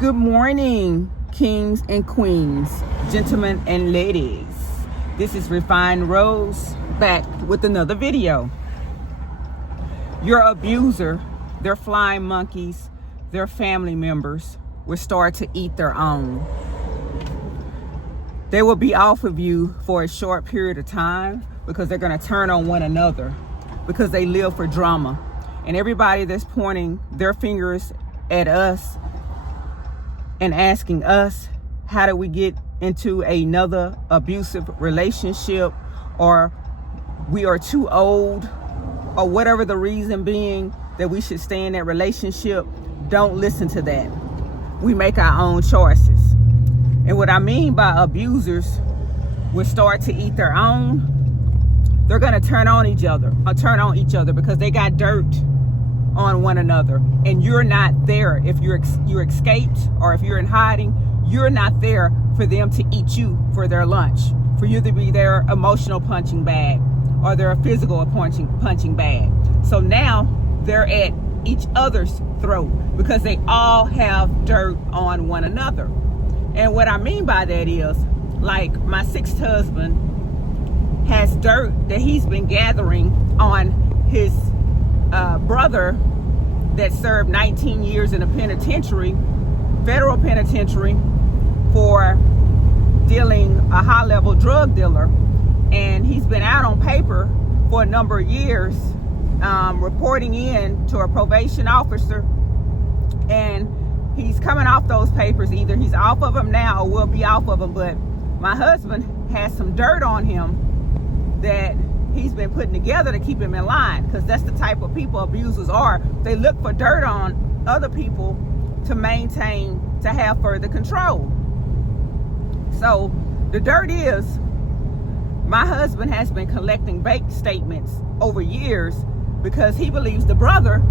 Good morning, kings and queens, gentlemen and ladies. This is Refined Rose back with another video. Your abuser, their flying monkeys, their family members will start to eat their own. They will be off of you for a short period of time because they're going to turn on one another because they live for drama. And everybody that's pointing their fingers at us and asking us, how do we get into another abusive relationship, or we are too old, or whatever the reason being that we should stay in that relationship, don't listen to that. We make our own choices. And what I mean by abusers will start to eat their own, they're gonna turn on each other because they got dirt on one another, and you're not there. If you're escaped, or if you're in hiding, you're not there for them to eat you for their lunch, for you to be their emotional punching bag or their physical punching bag. So now they're at each other's throat because they all have dirt on one another. And what I mean by that is, like, my sixth husband has dirt that he's been gathering on his brother that served 19 years in a penitentiary, federal penitentiary, for dealing a high-level drug dealer. And he's been out on paper for a number of years, reporting in to a probation officer, and he's coming off those papers. Either he's off of them now or will be off of them. But my husband has some dirt on him that he's been putting together to keep him in line, because that's the type of people abusers are. They look for dirt on other people to have further control. So the dirt is, my husband has been collecting bank statements over years because he believes the brother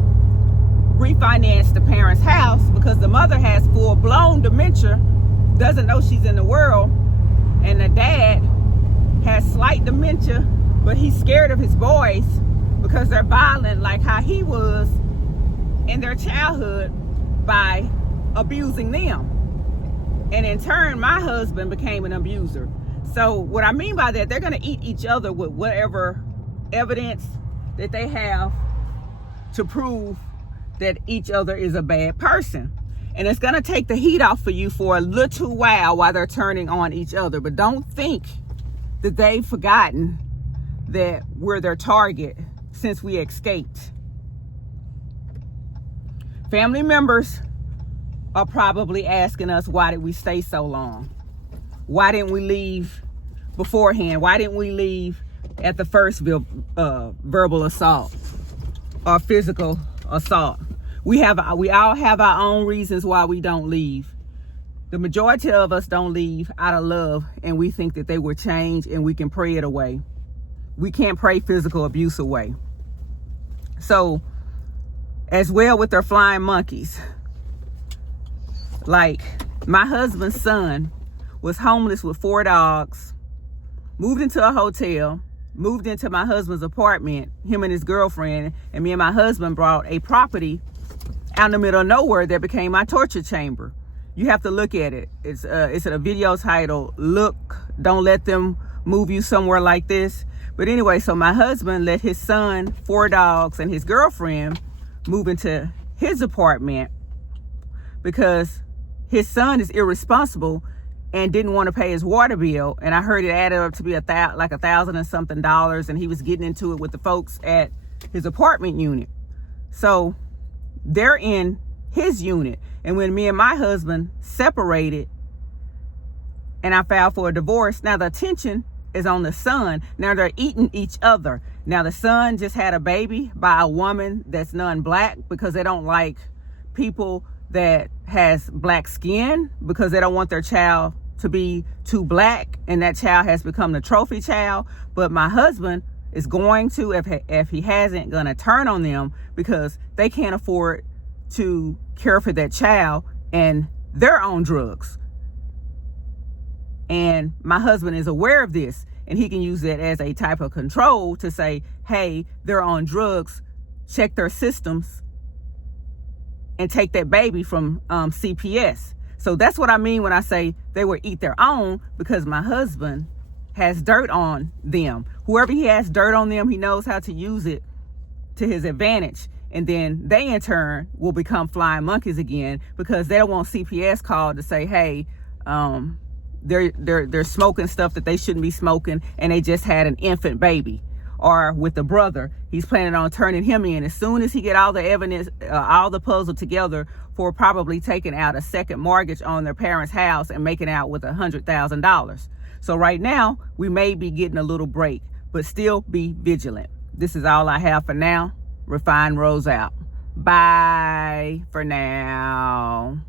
refinanced the parents' house because the mother has full-blown dementia, doesn't know she's in the world, and the dad has slight dementia, but he's scared of his boys because they're violent like how he was in their childhood by abusing them. And in turn, my husband became an abuser. So what I mean by that, they're going to eat each other with whatever evidence that they have to prove that each other is a bad person. And it's going to take the heat off for you for a little while they're turning on each other. But don't think that they've forgotten that we're their target since we escaped. Family members are probably asking us, why did we stay so long? Why didn't we leave beforehand? Why didn't we leave at the first verbal assault or physical assault? We all have our own reasons why we don't leave. The majority of us don't leave out of love, and we think that they will change and we can pray it away. We can't pray physical abuse away. So, as well with their flying monkeys, like my husband's son was homeless with 4 dogs, moved into a hotel, moved into my husband's apartment, him and his girlfriend, and me and my husband brought a property out in the middle of nowhere that became my torture chamber. You have to look at it. It's a video titled, "Look, Don't Let Them Move You Somewhere Like This." But anyway, so my husband let his son, 4 dogs, and his girlfriend move into his apartment because his son is irresponsible and didn't want to pay his water bill. And I heard it added up to be like $1,000 and something, and he was getting into it with the folks at his apartment unit. So they're in his unit. And when me and my husband separated and I filed for a divorce, now the attention is on the son. Now they're eating each other. Now the son just had a baby by a woman that's non-black because they don't like people that has black skin, because they don't want their child to be too black, and that child has become the trophy child. But my husband is going to, if he hasn't, gonna turn on them because they can't afford to care for that child and they're on drugs. And my husband is aware of this, and he can use that as a type of control to say, hey, they're on drugs, check their systems and take that baby from CPS. So that's what I mean when I say they will eat their own, because my husband has dirt on them. Whoever he has dirt on them, he knows how to use it to his advantage. And then they in turn will become flying monkeys again, because they don't want CPS called to say, hey, they're smoking stuff that they shouldn't be smoking, and they just had an infant baby. Or with the brother, he's planning on turning him in as soon as he get all the evidence, all the puzzle together, for probably taking out a second mortgage on their parents' house and making out with $100,000. So right now we may be getting a little break, but still be vigilant. This is all I have for now. Refined Rose out. Bye for now.